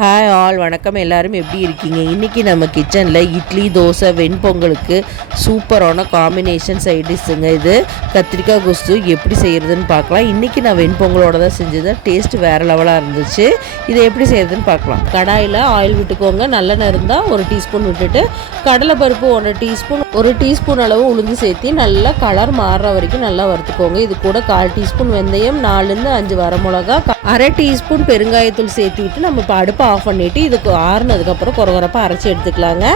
Hi all வணக்கம். எல்லாரும் எப்படி இருக்கீங்க? இன்றைக்கி நம்ம கிச்சனில் இட்லி தோசை வெண்பொங்கலுக்கு சூப்பரான காம்பினேஷன் சைட் டிஷ்ஷுங்க இது. கத்திரிக்காய் கொஸ்து எப்படி செய்கிறதுன்னு பார்க்கலாம். இன்றைக்கி நான் வெண்பொங்கலோட தான் செஞ்சது. டேஸ்ட் வேறு லெவலாக இருந்துச்சு. இதை எப்படி செய்கிறதுன்னு பார்க்கலாம். கடாயில் ஆயில் விட்டுக்கோங்க. நல்லெண்ணெய் இருந்தால் ஒரு டீஸ்பூன் விட்டுட்டு கடலைப்பருப்பு ஒன்றரை டீஸ்பூன் ஒரு டீஸ்பூன் அளவு உளுந்து சேர்த்து நல்லா கலர் மாறுற வரைக்கும் நல்லா வறுத்துக்கோங்க. இது கூட கால் டீஸ்பூன் வெந்தயம் நாலுலேருந்து அஞ்சு வர மிளகா அரை டீஸ்பூன் பெருங்காயத்தூள் சேர்த்திட்டு நம்ம இப்போ அடுப்பை ஆஃப் பண்ணிவிட்டு இதுக்கு ஆறுனதுக்கப்புறம் குறகுறப்பாக அரைச்சி எடுத்துக்கலாங்க.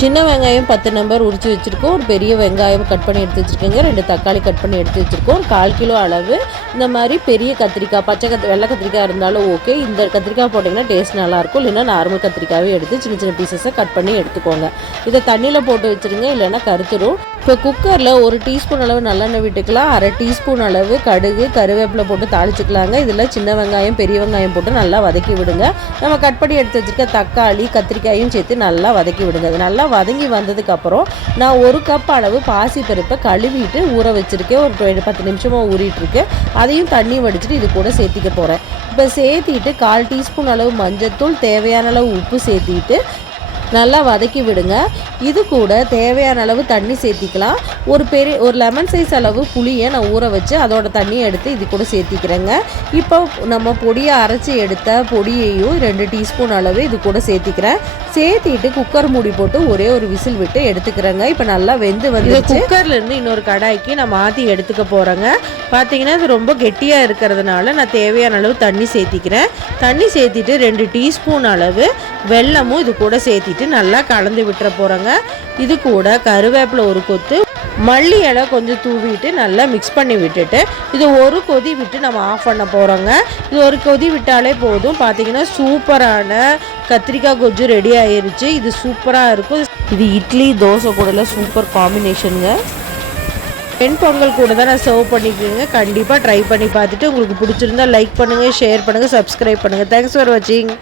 சின்ன வெங்காயம் பத்து நம்பர் உரித்து வச்சுருக்கோம். ஒரு பெரிய வெங்காயம் கட் பண்ணி எடுத்து வச்சுருக்கோங்க. ரெண்டு தக்காளி கட் பண்ணி எடுத்து வச்சுருக்கோம். ஒரு கால் கிலோ அளவு. இந்த மாதிரி பெரிய கத்திரிக்காய் பச்சை கத்திரி வெள்ளை கத்திரிக்காய் இருந்தாலும் ஓகே இந்த கத்திரிக்காய் போட்டிங்கன்னா டேஸ்ட் நல்லாயிருக்கும். இல்லைன்னா நார்மல் கத்திரிக்காயே எடுத்து சின்ன சின்ன பீசஸை கட் பண்ணி எடுத்துக்கோங்க. இதை தண்ணியில் போட்டு வச்சுருங்க. இல்லைன்னா கருத்துரும் இப்போ குக்கரில் ஒரு டீஸ்பூன் அளவு நல்லெண்ணெய் விட்டுக்கலாம் அரை டீஸ்பூன் அளவு கடுகு கருவேப்பிலை போட்டு தாளிச்சுக்கலாங்க. இதில் சின்ன வெங்காயம் பெரிய வெங்காயம் போட்டு நல்லா வதக்கி விடுங்க. நம்ம கட் பண்ணி எடுத்து வச்சுருக்க தக்காளி கத்திரிக்காயும் சேர்த்து நல்லா வதக்கி விடுங்க. அது நல்லா வதங்கி வந்ததுக்கப்புறம் நான் ஒரு கப் அளவு பாசி பருப்பை கழுவிட்டு ஊற வச்சுருக்கேன். ஒரு டுவெண்ட்டி பத்து நிமிஷமாக ஊறிட்டுருக்கேன் அதையும் தண்ணி வடிச்சிட்டு இது கூட சேர்த்திக்க போகிறேன் இப்போ சேர்த்திட்டு கால் டீஸ்பூன் அளவு மஞ்சத்தூள் தேவையான அளவு உப்பு சேர்த்திட்டு நல்லா வதக்கி விடுங்க. இது கூட தேவையான அளவு தண்ணி சேர்த்திக்கலாம். ஒரு பெரிய ஒரு லெமன் சைஸ் அளவு புளியை நான் ஊற வச்சு அதோட தண்ணியை எடுத்து இது கூட சேர்த்திக்கிறேங்க. இப்போ நம்ம பொடியை அரைச்சி எடுத்த பொடியையும் ரெண்டு டீஸ்பூன் அளவு இது கூட சேர்த்திக்கிறேன். சேர்த்திட்டு குக்கர் மூடி போட்டு ஒரே ஒரு விசில் விட்டு எடுத்துக்கிறேங்க. இப்போ நல்லா வெந்து வந்து குக்கர்லேருந்து இன்னொரு கடாய்க்கு நான் மாற்றி எடுத்துக்க போகிறேங்க பார்த்தீங்கன்னா இது ரொம்ப கெட்டியாக இருக்கிறதுனால நான் தேவையான அளவு தண்ணி சேர்த்திக்கிறேன். தண்ணி சேர்த்திட்டு ரெண்டு டீஸ்பூன் அளவு வெல்லமும் இது கூட சேர்த்திட்டு நல்லா கலந்து விட்டுற போகிறோங்க இது கூட கருவேப்பிலை ஒரு கொத்து மல்லி இலை கொஞ்சம் தூவிட்டு நல்லா மிக்ஸ் பண்ணி விட்டுட்டு இது ஒரு கொதி விட்டு நம்ம ஆஃப் பண்ண போகிறோங்க இது ஒரு கொதி விட்டாலே போதும். பார்த்தீங்கன்னா சூப்பரான கத்திரிக்காய் கொஜ்ஜு ரெடி ஆயிருச்சு. இது சூப்பராக இருக்கும். இது இட்லி தோசை கூடலாம் சூப்பர் காம்பினேஷனுங்க பெண் பொங்கல் கூட தான் நான் சர்வ் பண்ணிக்கிறேங்க. கண்டிப்பாக ட்ரை பண்ணி பார்த்துட்டு உங்களுக்கு பிடிச்சிருந்தா லைக் பண்ணுங்கள் ஷேர் பண்ணுங்கள் சப்ஸ்கிரைப் பண்ணுங்கள் தேங்க்ஸ் ஃபார் வாட்சிங்